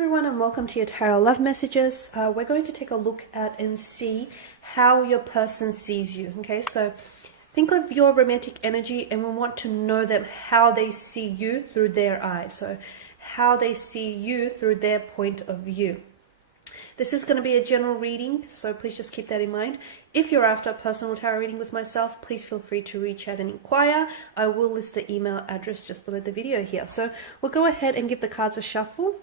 everyone, and welcome to your tarot love messages. We're going to take a look at and see how your person sees you. Okay, so think of your romantic energy, and we want to know them, how they see you through their eyes. So how they see you through their point of view. This is going to be a general reading, so please just keep that in mind. If you're after a personal tarot reading with myself, please feel free to reach out and inquire. I will list the email address just below the video here. So we'll go ahead and give the cards a shuffle.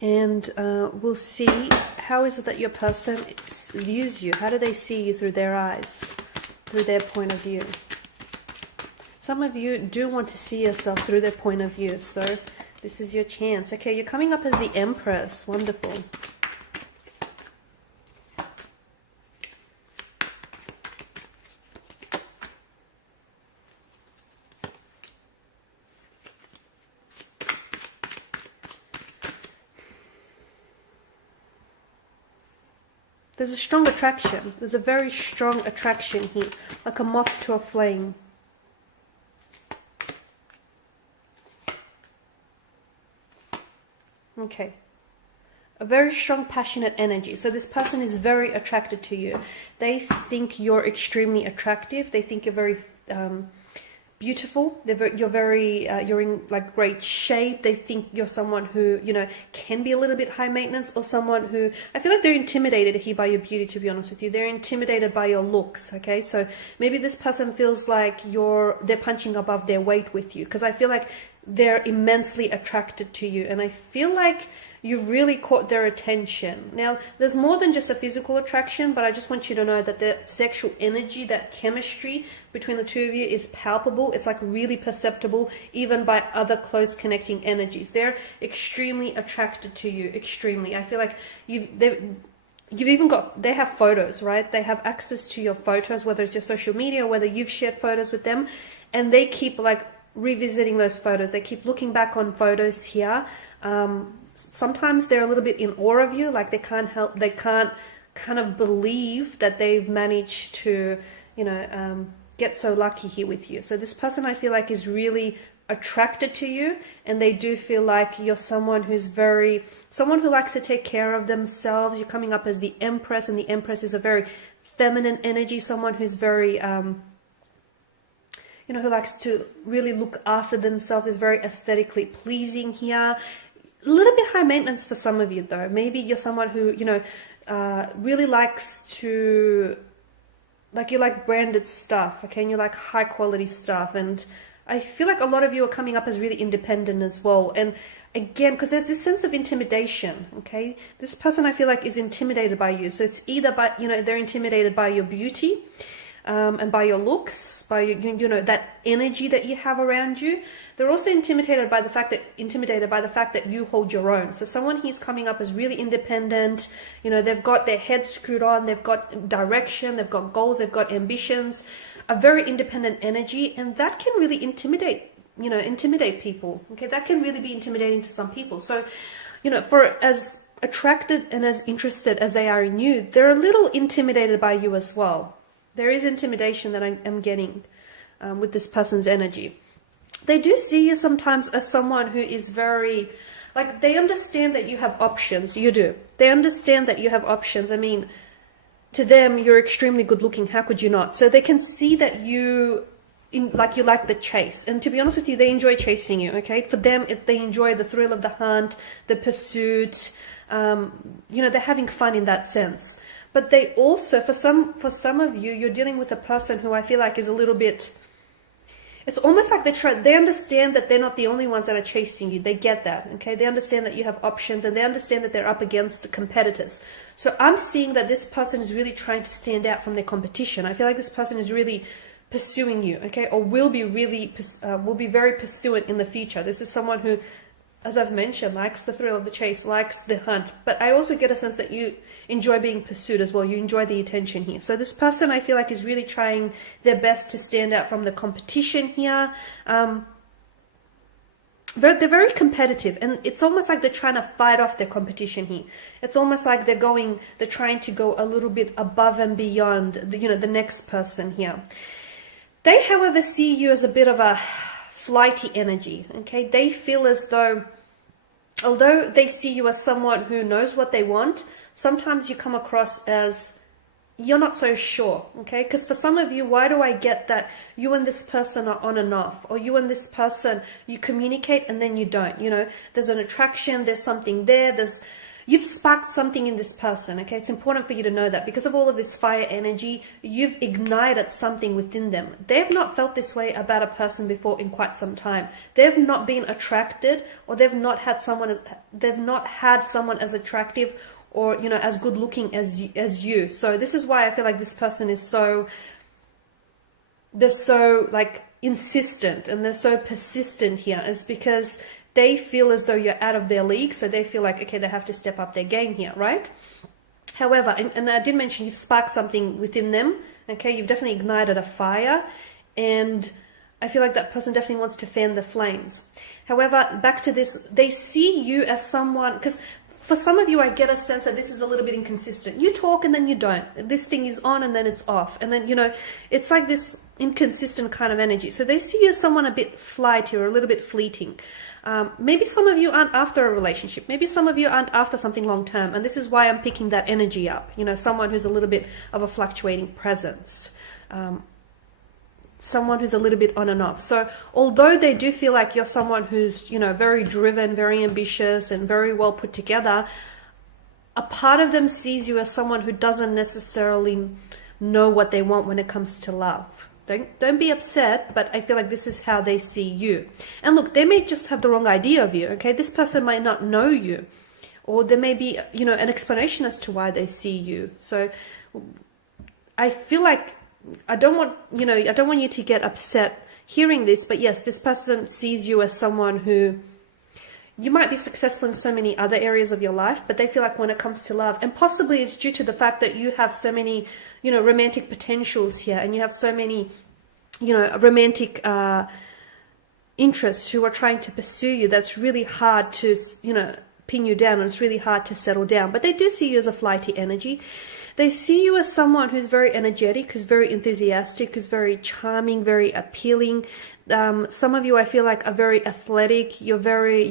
And we'll see how is it that your person views you. How do they see you through their eyes, through their point of view? Some of you do want to see yourself through their point of view, so this is your chance. Okay, you're coming up as the Empress. Wonderful. There's a strong attraction. There's a very strong attraction here, like a moth to a flame. Okay. A very strong, passionate energy. So this person is very attracted to you. They think you're extremely attractive. They think you're very beautiful. You're in like great shape. They think you're someone who, you know, can be a little bit high maintenance, or someone who, I feel like they're intimidated here by your beauty, to be honest with you. They're intimidated by your looks. Okay, so maybe this person feels like they're punching above their weight with you, because I feel like they're immensely attracted to you, and I feel like you really caught their attention. Now, there's more than just a physical attraction, but I just want you to know that the sexual energy, that chemistry between the two of you is palpable. It's like really perceptible, even by other close connecting energies. They're extremely attracted to you, extremely. I feel like they have photos, right? They have access to your photos, whether it's your social media or whether you've shared photos with them, and they keep like revisiting those photos. They keep looking back on photos here. Sometimes they're a little bit in awe of you, like they can't kind of believe that they've managed to, you know, get so lucky here with you. So this person, I feel like, is really attracted to you, and they do feel like you're someone who likes to take care of themselves. You're coming up as the Empress, and the Empress is a very feminine energy, someone who's very you know, who likes to really look after themselves, is very aesthetically pleasing here. A little bit high maintenance for some of you, though. Maybe you're someone who, you know, really likes to, like, you like branded stuff, okay, and you like high quality stuff. And I feel like a lot of you are coming up as really independent as well. And again, because there's this sense of intimidation, okay? This person, I feel like, is intimidated by you. So it's either by, you know, they're intimidated by your beauty, and by your looks, by you know, that energy that you have around you. They're also intimidated by the fact that you hold your own. So someone here's coming up as really independent. You know, they've got their head screwed on, they've got direction, they've got goals, they've got ambitions, a very independent energy, and that can really intimidate people. Okay, that can really be intimidating to some people. So, you know, for as attracted and as interested as they are in you, they're a little intimidated by you as well. There is intimidation that I'm getting with this person's energy. They do see you sometimes as someone who is very, like, they understand that you have options. You do. They understand that you have options. I mean, to them, you're extremely good looking. How could you not? So they can see that you like the chase. And to be honest with you, they enjoy chasing you, okay? For them, they enjoy the thrill of the hunt, the pursuit. You know, they're having fun in that sense. But they also, for some of you, you're dealing with a person who I feel like is a little bit, it's almost like they understand that they're not the only ones that are chasing you. They get that, okay? They understand that you have options, and they understand that they're up against the competitors. So I'm seeing that this person is really trying to stand out from their competition. I feel like this person is really pursuing you, okay? Or will be very pursuant in the future. This is someone who, as I've mentioned, likes the thrill of the chase, likes the hunt. But I also get a sense that you enjoy being pursued as well. You enjoy the attention here. So this person, I feel like, is really trying their best to stand out from the competition here. They're very competitive, and it's almost like they're trying to fight off their competition here. It's almost like they're trying to go a little bit above and beyond the next person here. They, however, see you as a bit of a flighty energy, okay? They feel as though although they see you as someone who knows what they want, sometimes you come across as you're not so sure, okay? Because for some of you, why do I get that you and this person are on and off? Or you and this person, you communicate and then you don't, you know? There's an attraction, there's something there, you've sparked something in this person, okay? It's important for you to know that because of all of this fire energy, you've ignited something within them. They've not felt this way about a person before in quite some time. They've not been attracted, or they've not had someone as attractive or, you know, as good looking as you. So this is why I feel like this person is they're so like insistent and they're so persistent here, is because they feel as though you're out of their league. So they feel like, okay, they have to step up their game here, right? However, and I did mention you've sparked something within them, okay? You've definitely ignited a fire, and I feel like that person definitely wants to fan the flames. However, back to this, they see you as someone, because for some of you, I get a sense that this is a little bit inconsistent. You talk and then you don't. This thing is on and then it's off. And then, you know, it's like this inconsistent kind of energy. So they see you as someone a bit flighty or a little bit fleeting. Maybe some of you aren't after a relationship. Maybe some of you aren't after something long term. And this is why I'm picking that energy up. You know, someone who's a little bit of a fluctuating presence. Someone who's a little bit on and off. So although they do feel like you're someone who's, you know, very driven, very ambitious and very well put together, a part of them sees you as someone who doesn't necessarily know what they want when it comes to love. Don't be upset, but I feel like this is how they see you. And look, they may just have the wrong idea of you, okay? This person might not know you, or there may be, you know, an explanation as to why they see you. So I feel like I don't want you to get upset hearing this, but yes, this person sees you as someone who, you might be successful in so many other areas of your life, but they feel like when it comes to love, and possibly it's due to the fact that you have so many, you know, romantic potentials here, and you have so many, you know, romantic interests who are trying to pursue you, that's really hard to, you know, pin you down, and it's really hard to settle down. But they do see you as a flighty energy. They see you as someone who's very energetic, who's very enthusiastic, who's very charming, very appealing. Some of you, I feel like, are very athletic. You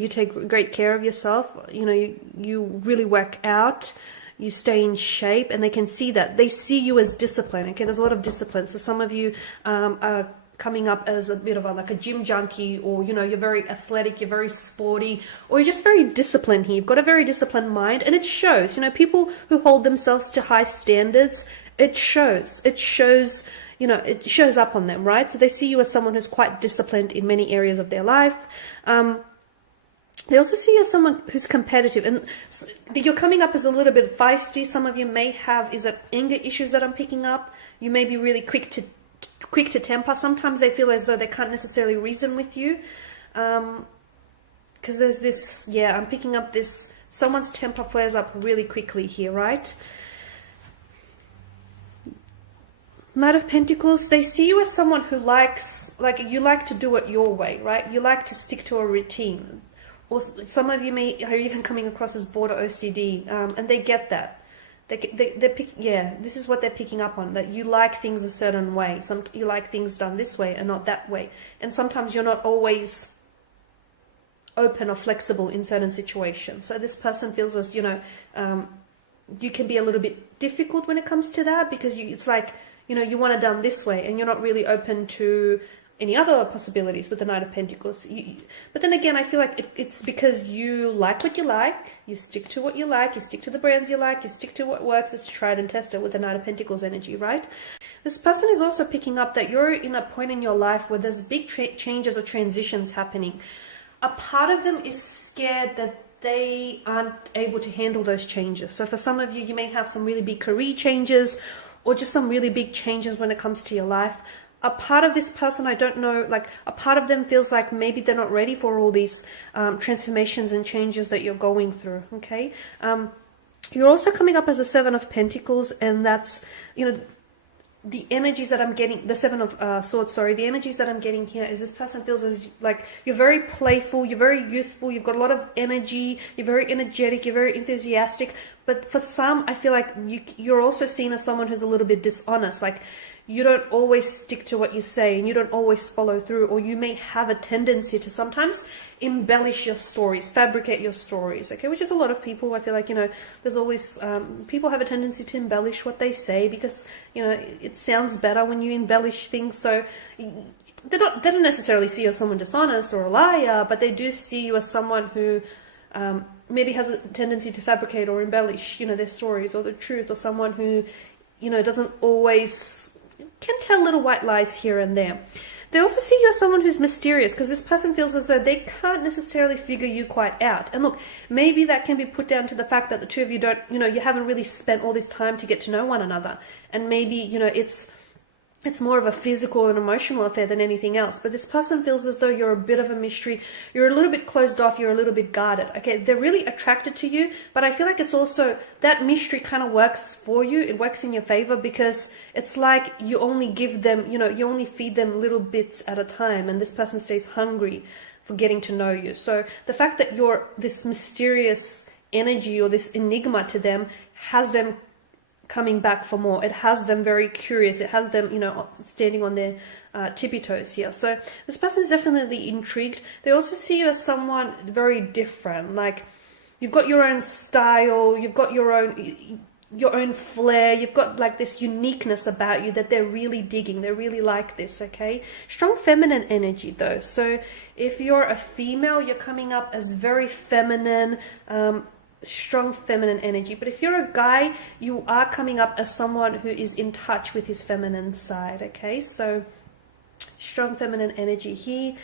take great care of yourself. You know, you really work out. You stay in shape, and they can see that. They see you as discipline. Okay, there's a lot of discipline. So some of you are coming up as a bit of like a gym junkie, or, you know, you're very athletic, you're very sporty, or you're just very disciplined here. You've got a very disciplined mind, and it shows. You know, people who hold themselves to high standards, it shows, you know, it shows up on them, right? So they see you as someone who's quite disciplined in many areas of their life. They also see you as someone who's competitive, and you're coming up as a little bit feisty. Some of you may have anger issues that I'm picking up. You may be really quick to temper. Sometimes they feel as though they can't necessarily reason with you, because there's this, yeah, I'm picking up this, someone's temper flares up really quickly here, right? Knight of Pentacles, they see you as someone who you like to do it your way, right? You like to stick to a routine. Or some of you are even coming across as border OCD, and they get that. This is what they're picking up on, that you like things a certain way. You like things done this way and not that way. And sometimes you're not always open or flexible in certain situations. So this person feels as, you know, you can be a little bit difficult when it comes to that, because it's like, you know, you want it done this way, and you're not really open to any other possibilities with the Knight of Pentacles. But then again, I feel like it's because you like what you like, you stick to what you like, you stick to the brands you like, you stick to what works. It's tried and tested with the Knight of Pentacles energy, right? This person is also picking up that you're in a point in your life where there's big changes or transitions happening. A part of them is scared that they aren't able to handle those changes. So for some of you, you may have some really big career changes, or just some really big changes when it comes to your life. A part of this person, I don't know, like a part of them feels like maybe they're not ready for all these transformations and changes that you're going through, okay? You're also coming up as a Seven of Pentacles, and that's, you know, the energies that I'm getting, the Seven of Swords, sorry, the energies that I'm getting here is this person feels as like you're very playful, you're very youthful, you've got a lot of energy, you're very energetic, you're very enthusiastic. But for some, I feel like you're also seen as someone who's a little bit dishonest. Like you don't always stick to what you say and you don't always follow through, or you may have a tendency to sometimes embellish your stories, fabricate your stories, okay, which is a lot of people. I feel like, you know, there's always people have a tendency to embellish what they say because, you know, it sounds better when you embellish things. So they don't necessarily see you as someone dishonest or a liar, but they do see you as someone who maybe has a tendency to fabricate or embellish, you know, their stories or the truth, or someone who, you know, doesn't always, can tell little white lies here and there. They also see you as someone who's mysterious, because this person feels as though they can't necessarily figure you quite out. And look, maybe that can be put down to the fact that the two of you don't, you know, you haven't really spent all this time to get to know one another. And maybe, you know, it's more of a physical and emotional affair than anything else. But this person feels as though you're a bit of a mystery. You're a little bit closed off. You're a little bit guarded. Okay, they're really attracted to you. But I feel like it's also, that mystery kind of works for you. It works in your favor, because it's like you only give them, you know, you only feed them little bits at a time. And this person stays hungry for getting to know you. So the fact that you're this mysterious energy or this enigma to them has them coming back for more. It has them very curious. It has them, you know, standing on their tippy toes here. So this person is definitely intrigued. They also see you as someone very different. Like, you've got your own style. You've got your own flair. You've got like this uniqueness about you that they're really digging. They really like this, okay? Strong feminine energy though. So if you're a female, you're coming up as very feminine, strong feminine energy. But if you're a guy, you are coming up as someone who is in touch with his feminine side, okay? So strong feminine energy here.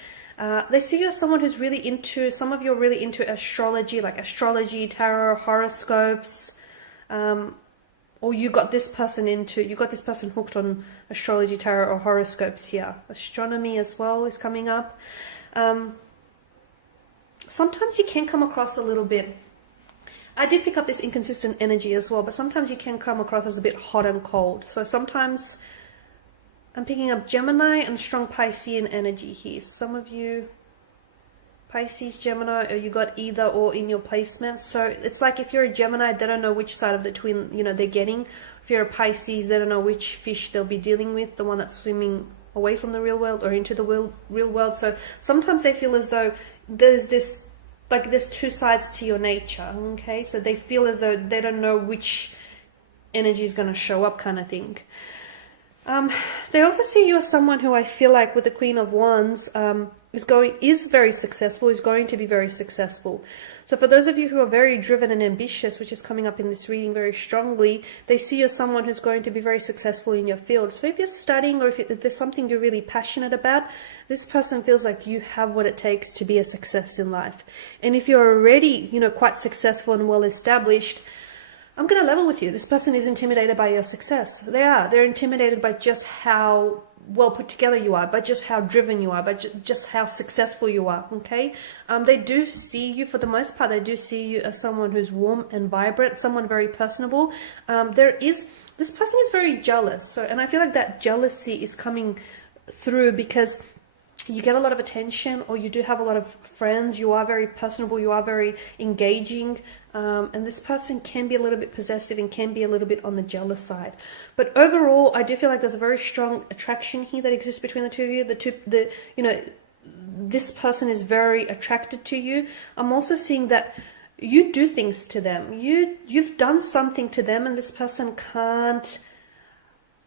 They see you as someone who's really into, some of you are really into astrology, like astrology, tarot, horoscopes, or you got this person hooked on astrology, tarot, or horoscopes here. Astronomy as well is coming up. Sometimes you can come across a little bit, I did pick up this inconsistent energy as well, but sometimes you can come across as a bit hot and cold. So sometimes I'm picking up Gemini and strong Piscean energy here. Some of you, Pisces, Gemini, or you got either or in your placements. So it's like if you're a Gemini, they don't know which side of the twin, you know, they're getting. If you're a Pisces, they don't know which fish they'll be dealing with, the one that's swimming away from the real world or into the real world. So sometimes they feel as though there's this, like there's two sides to your nature, okay? So they feel as though they don't know which energy is going to show up, kind of thing. They also see you as someone who I feel like with the Queen of Wands is very successful, is going to be very successful. So for those of you who are very driven and ambitious, which is coming up in this reading very strongly, they see you as someone who's going to be very successful in your field. So if you're studying, or if there's something you're really passionate about, this person feels like you have what it takes to be a success in life. And if you're already, you know, quite successful and well established, I'm going to level with you. This person is intimidated by your success. They're intimidated by just how well put together you are, by just how driven you are, by just how successful you are, okay? They do see you, for the most part, they do see you as someone who's warm and vibrant, someone very personable. This person is very jealous. So, and I feel like that jealousy is coming through because you get a lot of attention, or you do have a lot of friends, you are very personable, you are very engaging, and this person can be a little bit possessive and can be a little bit on the jealous side. But overall, I do feel like there's a very strong attraction here that exists between the two of you. This person is very attracted to you. I'm also seeing that you do things to them. You've done something to them, and this person can't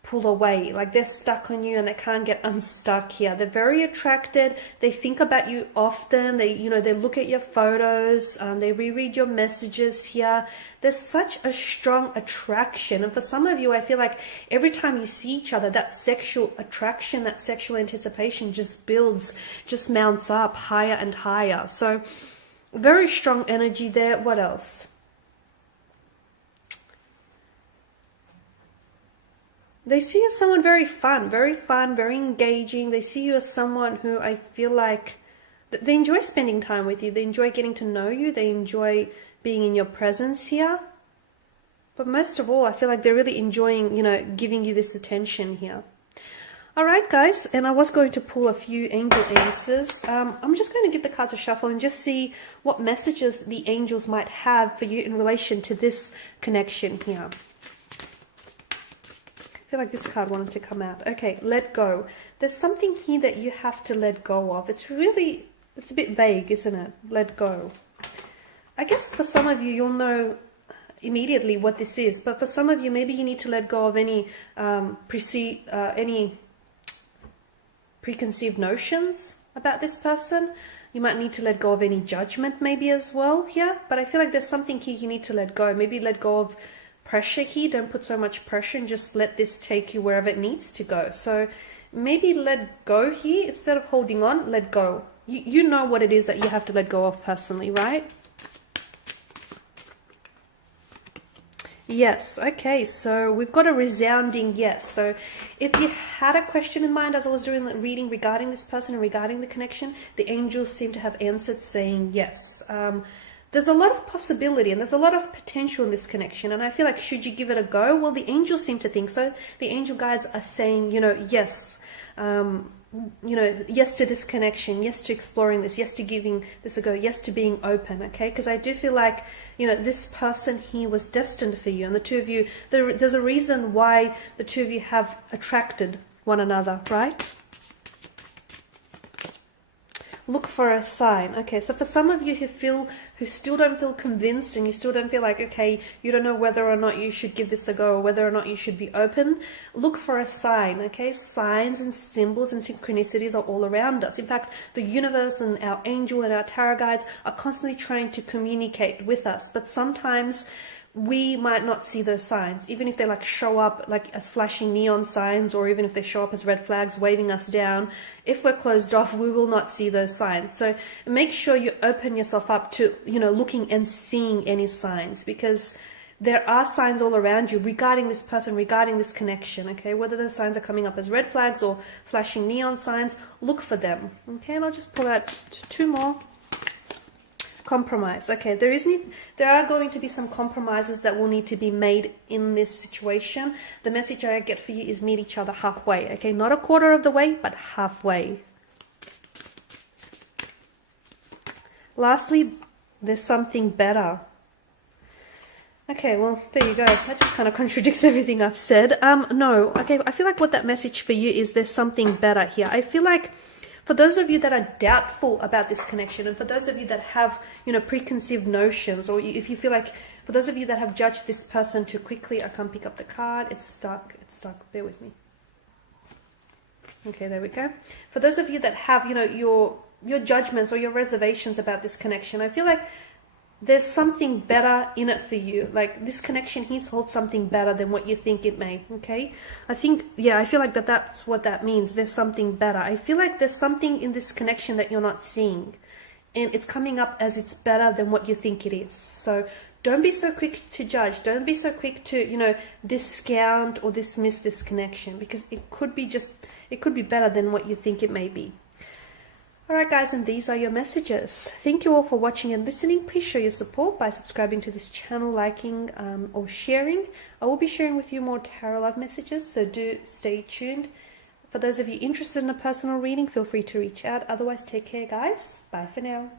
pull away. Like, they're stuck on you and they can't get unstuck here. They're very attracted. They think about you often. They look at your photos. They reread your messages here. There's such a strong attraction. And for some of you, I feel like every time you see each other, that sexual attraction, that sexual anticipation just builds, just mounts up higher and higher. So very strong energy there. What else? They see you as someone very fun, very engaging. They see you as someone who I feel like they enjoy spending time with you. They enjoy getting to know you. They enjoy being in your presence here. But most of all, I feel like they're really enjoying, giving you this attention here. All right, guys, and I was going to pull a few angel answers. I'm just going to get the cards a shuffle and just see what messages the angels might have for you in relation to this connection here. I feel like this card wanted to come out. Okay, let go. There's something here that you have to let go of. It's a bit vague, isn't it? Let go. I guess for some of you, you'll know immediately what this is, but for some of you, maybe you need to let go of any preconceived notions about this person. You might need to let go of any judgment maybe as well here, but I feel like there's something here you need to let go. Maybe let go of pressure here. Don't put so much pressure and just let this take you wherever it needs to go. So maybe let go here instead of holding on. Let go. You know what it is that you have to let go of personally, right? Yes. Okay, so we've got a resounding yes. So if you had a question in mind as I was doing the reading regarding this person and regarding the connection, the angels seem to have answered saying yes. There's a lot of possibility and there's a lot of potential in this connection, and I feel like should you give it a go? Well, the angels seem to think so. The angel guides are saying, yes, yes to this connection, yes to exploring this, yes to giving this a go, yes to being open, okay? Because I do feel like, this person here was destined for you, and the two of you, there's a reason why the two of you have attracted one another, right? Look for a sign. Okay, so for some of you who still don't feel convinced, and you still don't feel like, okay, you don't know whether or not you should give this a go or whether or not you should be open, look for a sign, okay? Signs and symbols and synchronicities are all around us. In fact, the universe and our angel and our tarot guides are constantly trying to communicate with us, but sometimes we might not see those signs, even if they show up as flashing neon signs, or even if they show up as red flags waving us down. If we're closed off, we will not see those signs. So make sure you open yourself up to looking and seeing any signs, because there are signs all around you regarding this person, regarding this connection, okay? Whether those signs are coming up as red flags or flashing neon signs, look for them, okay? And I'll just pull out just two more. Compromise. Okay, there are going to be some compromises that will need to be made in this situation. The message I get for you is meet each other halfway, okay? Not a quarter of the way, but halfway. Lastly, there's something better. Okay, well, there you go. That just kind of contradicts everything I've said. No, okay, I feel like what that message for you is there's something better here. I feel like for those of you that are doubtful about this connection, and for those of you that have, preconceived notions, or if you feel like, for those of you that have judged this person too quickly, I can't pick up the card, it's stuck, bear with me. Okay, there we go. For those of you that have, your judgments or your reservations about this connection, I feel like there's something better in it for you. Like this connection here holds something better than what you think it may, okay? I feel like that's what that means. There's something better. I feel like there's something in this connection that you're not seeing, and it's coming up as it's better than what you think it is. So don't be so quick to judge. Don't be so quick to, discount or dismiss this connection, because it could be better than what you think it may be. Alright guys, and these are your messages. Thank you all for watching and listening. Please show your support by subscribing to this channel, liking or sharing. I will be sharing with you more tarot love messages, so do stay tuned. For those of you interested in a personal reading, feel free to reach out. Otherwise, take care guys. Bye for now.